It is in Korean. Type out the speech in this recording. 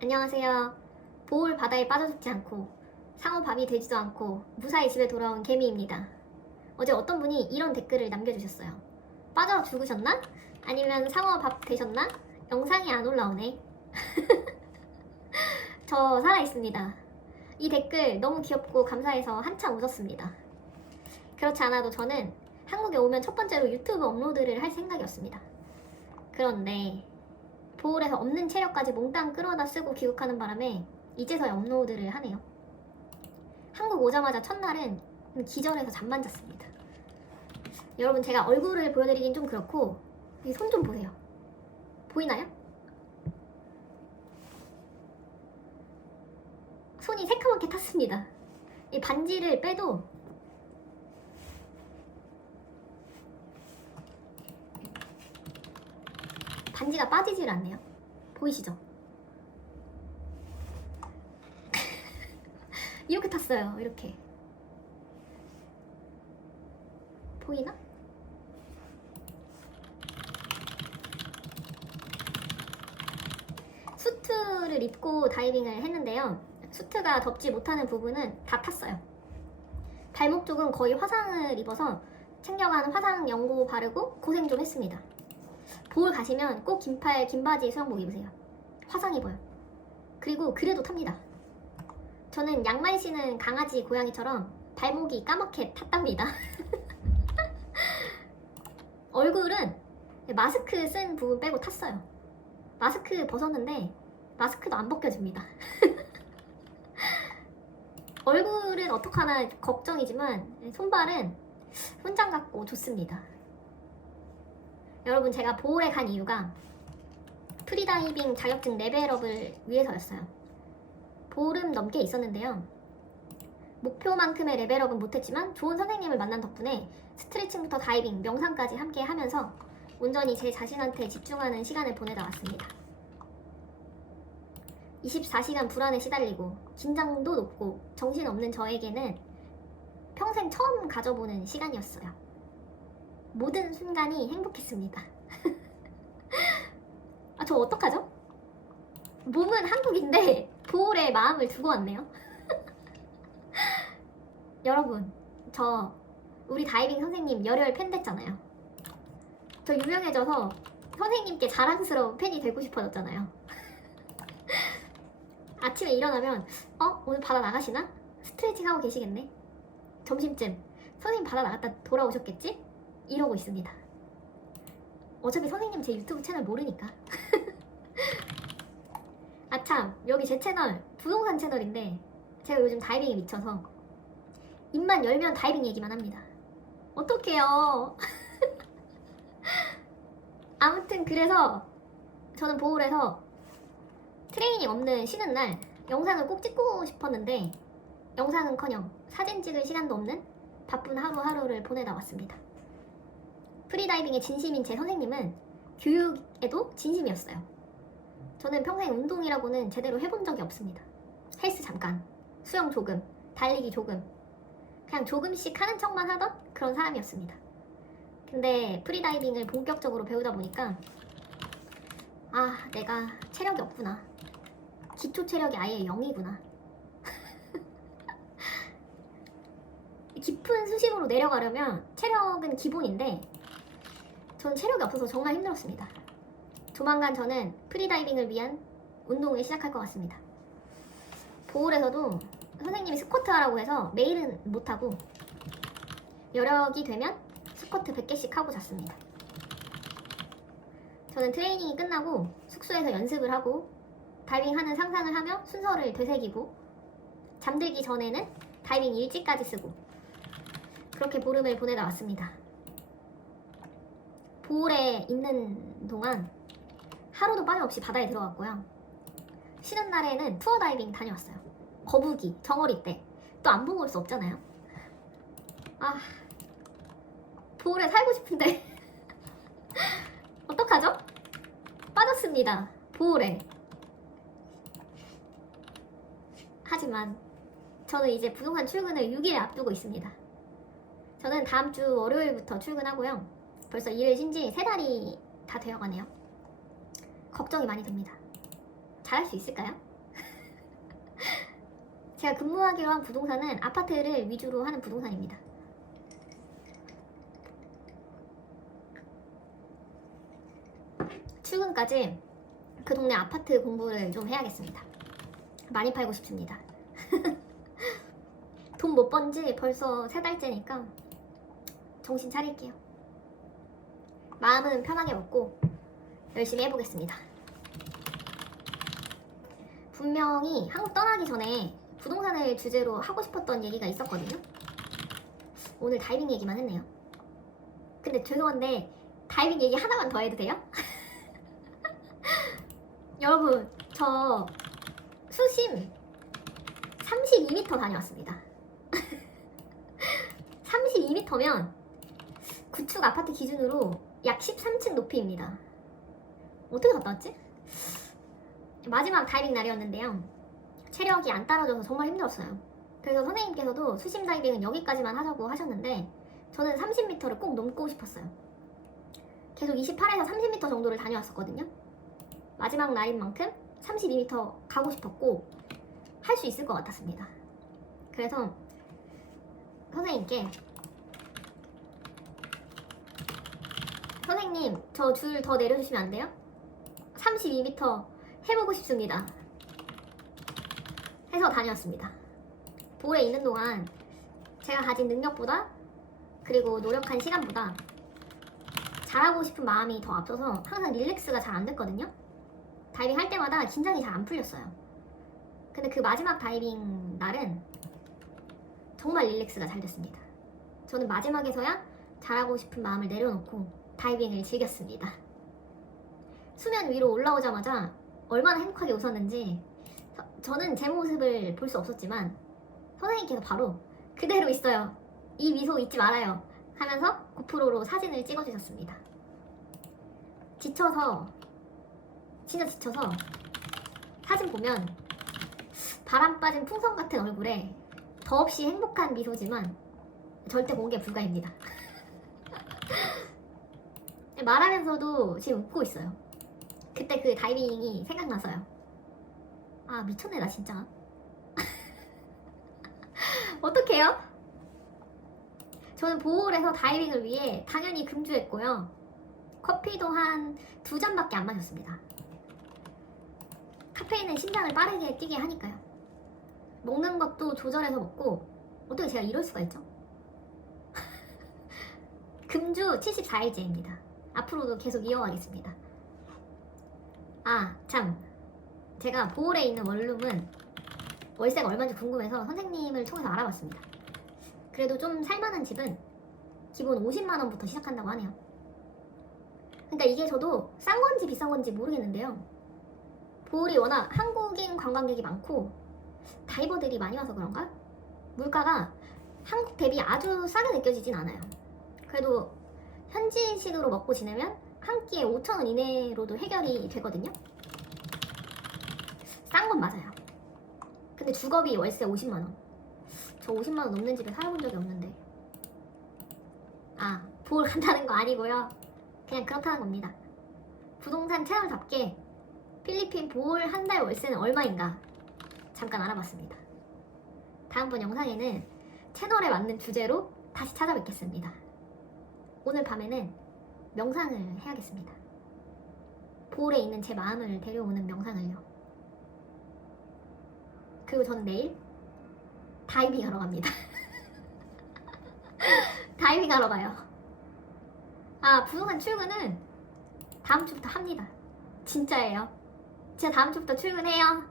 안녕하세요. 보올 바다에 빠져 죽지 않고 상어 밥이 되지도 않고 무사히 집에 돌아온 개미입니다. 어제 어떤 분이 이런 댓글을 남겨주셨어요. 빠져 죽으셨나? 아니면 상어 밥 되셨나? 영상이 안 올라오네. 저 살아있습니다. 이 댓글 너무 귀엽고 감사해서 한참 웃었습니다. 그렇지 않아도 저는 한국에 오면 첫 번째로 유튜브 업로드를 할 생각이었습니다. 그런데 보홀에서 없는 체력까지 몽땅 끌어다 쓰고 귀국하는 바람에 이제서야 업로드를 하네요. 한국 오자마자 첫날은 기절해서 잠만 잤습니다. 여러분, 제가 얼굴을 보여드리긴 좀 그렇고 이 손 좀 보세요. 보이나요? 손이 새카맣게 탔습니다. 이 반지를 빼도 반지가 빠지질 않네요. 보이시죠? 이렇게 탔어요. 이렇게. 보이나? 수트를 입고 다이빙을 했는데요. 수트가 덮지 못하는 부분은 다 탔어요. 발목 쪽은 거의 화상을 입어서 챙겨간 화상 연고 바르고 고생 좀 했습니다. 보홀 가시면 꼭 긴팔, 긴바지, 수영복 입으세요. 화상 입어요. 그리고 그래도 탑니다. 저는 양말 신은 강아지, 고양이처럼 발목이 까맣게 탔답니다. 얼굴은 마스크 쓴 부분 빼고 탔어요. 마스크 벗었는데 마스크도 안 벗겨집니다. 얼굴은 어떡하나 걱정이지만 손발은 훈장 같고 좋습니다. 여러분, 제가 보홀에 간 이유가 프리다이빙 자격증 레벨업을 위해서였어요. 보름 넘게 있었는데요. 목표만큼의 레벨업은 못했지만 좋은 선생님을 만난 덕분에 스트레칭부터 다이빙, 명상까지 함께 하면서 온전히 제 자신한테 집중하는 시간을 보내다 왔습니다. 24시간 불안에 시달리고 긴장도 높고 정신없는 저에게는 평생 처음 가져보는 시간이었어요. 모든 순간이 행복했습니다. 아, 저 어떡하죠? 몸은 한국인데 보홀에 마음을 두고 왔네요. 여러분, 저 우리 다이빙 선생님 열혈 팬 됐잖아요. 저 유명해져서 선생님께 자랑스러운 팬이 되고 싶어졌잖아요. 아침에 일어나면 오늘 바다 나가시나? 스트레칭 하고 계시겠네. 점심쯤 선생님 바다 나갔다 돌아오셨겠지? 이러고 있습니다. 어차피 선생님 제 유튜브 채널 모르니까. 아참, 여기 제 채널 부동산 채널인데 제가 요즘 다이빙에 미쳐서 입만 열면 다이빙 얘기만 합니다. 어떡해요. 아무튼 그래서 저는 보홀에서 트레이닝 없는 쉬는 날 영상을 꼭 찍고 싶었는데 영상은커녕 사진 찍을 시간도 없는 바쁜 하루하루를 보내다 왔습니다. 프리다이빙에 진심인 제 선생님은 교육에도 진심이었어요. 저는 평생 운동이라고는 제대로 해본 적이 없습니다. 헬스 잠깐, 수영 조금, 달리기 조금, 그냥 조금씩 하는 척만 하던 그런 사람이었습니다. 근데 프리다이빙을 본격적으로 배우다 보니까 내가 체력이 없구나. 기초 체력이 아예 0이구나. 깊은 수심으로 내려가려면 체력은 기본인데 전 체력이 없어서 정말 힘들었습니다. 조만간 저는 프리다이빙을 위한 운동을 시작할 것 같습니다. 보홀에서도 선생님이 스쿼트 하라고 해서 매일은 못하고 여력이 되면 스쿼트 100개씩 하고 잤습니다. 저는 트레이닝이 끝나고 숙소에서 연습을 하고 다이빙하는 상상을 하며 순서를 되새기고 잠들기 전에는 다이빙 일지까지 쓰고 그렇게 보름을 보내다 왔습니다. 보홀에 있는 동안 하루도 빠짐없이 바다에 들어갔고요. 쉬는 날에는 투어 다이빙 다녀왔어요. 거북이, 정어리 때 또 안 보고 올 수 없잖아요. 보홀에 살고 싶은데 어떡하죠? 빠졌습니다. 보홀에. 하지만 저는 이제 부동산 출근을 6일 앞두고 있습니다. 저는 다음 주 월요일부터 출근하고요. 벌써 일을 쉰 지 3달이 다 되어가네요. 걱정이 많이 됩니다. 잘할 수 있을까요? 제가 근무하기로 한 부동산은 아파트를 위주로 하는 부동산입니다. 출근까지 그 동네 아파트 공부를 좀 해야겠습니다. 많이 팔고 싶습니다. 돈 못 번 지 벌써 3달째니까 정신 차릴게요. 마음은 편하게 먹고 열심히 해보겠습니다. 분명히 한국 떠나기 전에 부동산을 주제로 하고 싶었던 얘기가 있었거든요. 오늘 다이빙 얘기만 했네요. 근데 죄송한데 다이빙 얘기 하나만 더 해도 돼요? 여러분, 저 수심 32m 다녀왔습니다. 32m면 구축 아파트 기준으로 약 13층 높이입니다. 어떻게 갔다 왔지? 마지막 다이빙 날이었는데요. 체력이 안 따라줘서 정말 힘들었어요. 그래서 선생님께서도 수심 다이빙은 여기까지만 하자고 하셨는데 저는 30m를 꼭 넘고 싶었어요. 계속 28에서 30m 정도를 다녀왔었거든요. 마지막 날인 만큼 32m 가고 싶었고 할 수 있을 것 같았습니다. 그래서 선생님께 선생님, 저 줄 더 내려주시면 안 돼요? 32m 해보고 싶습니다. 해서 다녀왔습니다. 볼에 있는 동안 제가 가진 능력보다 그리고 노력한 시간보다 잘하고 싶은 마음이 더 앞서서 항상 릴렉스가 잘 안 됐거든요. 다이빙 할 때마다 긴장이 잘 안 풀렸어요. 근데 그 마지막 다이빙 날은 정말 릴렉스가 잘 됐습니다. 저는 마지막에서야 잘하고 싶은 마음을 내려놓고 다이빙을 즐겼습니다. 수면 위로 올라오자마자 얼마나 행복하게 웃었는지 저는 제 모습을 볼 수 없었지만 선생님께서 바로 그대로 있어요. 이 미소 잊지 말아요. 하면서 고프로로 사진을 찍어주셨습니다. 진짜 지쳐서 사진 보면 바람 빠진 풍선 같은 얼굴에 더없이 행복한 미소지만 절대 공개 불가입니다. 말하면서도 지금 웃고 있어요. 그때 그 다이빙이 생각나서요. 아, 미쳤네 나 진짜. 어떡해요? 저는 보홀에서 다이빙을 위해 당연히 금주했고요. 커피도 한 2잔밖에 안 마셨습니다. 카페인은 심장을 빠르게 뛰게 하니까요. 먹는 것도 조절해서 먹고 어떻게 제가 이럴 수가 있죠? 금주 74일째입니다. 앞으로도 계속 이어가겠습니다. 아, 참. 제가 보홀에 있는 원룸은 월세가 얼마인지 궁금해서 선생님을 통해서 알아봤습니다. 그래도 좀 살만한 집은 기본 50만 원부터 시작한다고 하네요. 그러니까 이게 저도 싼 건지 비싼 건지 모르겠는데요. 보홀이 워낙 한국인 관광객이 많고 다이버들이 많이 와서 그런가? 물가가 한국 대비 아주 싸게 느껴지진 않아요. 그래도 현지식으로 먹고 지내면 한 끼에 5,000원 이내로도 해결이 되거든요. 싼 건 맞아요. 근데 주거비 월세 50만 원. 저 50만 원 넘는 집에 살아본 적이 없는데. 아, 보홀 간다는 거 아니고요. 그냥 그렇다는 겁니다. 부동산 채널답게 필리핀 보홀 한 달 월세는 얼마인가 잠깐 알아봤습니다. 다음번 영상에는 채널에 맞는 주제로 다시 찾아뵙겠습니다. 오늘 밤에는 명상을 해야겠습니다. 보홀에 있는 제 마음을 데려오는 명상을요. 그리고 저는 내일 다이빙 하러 갑니다. 다이빙 하러 가요. 아, 부동산 출근은 다음 주부터 합니다. 진짜예요. 진짜 다음 주부터 출근해요.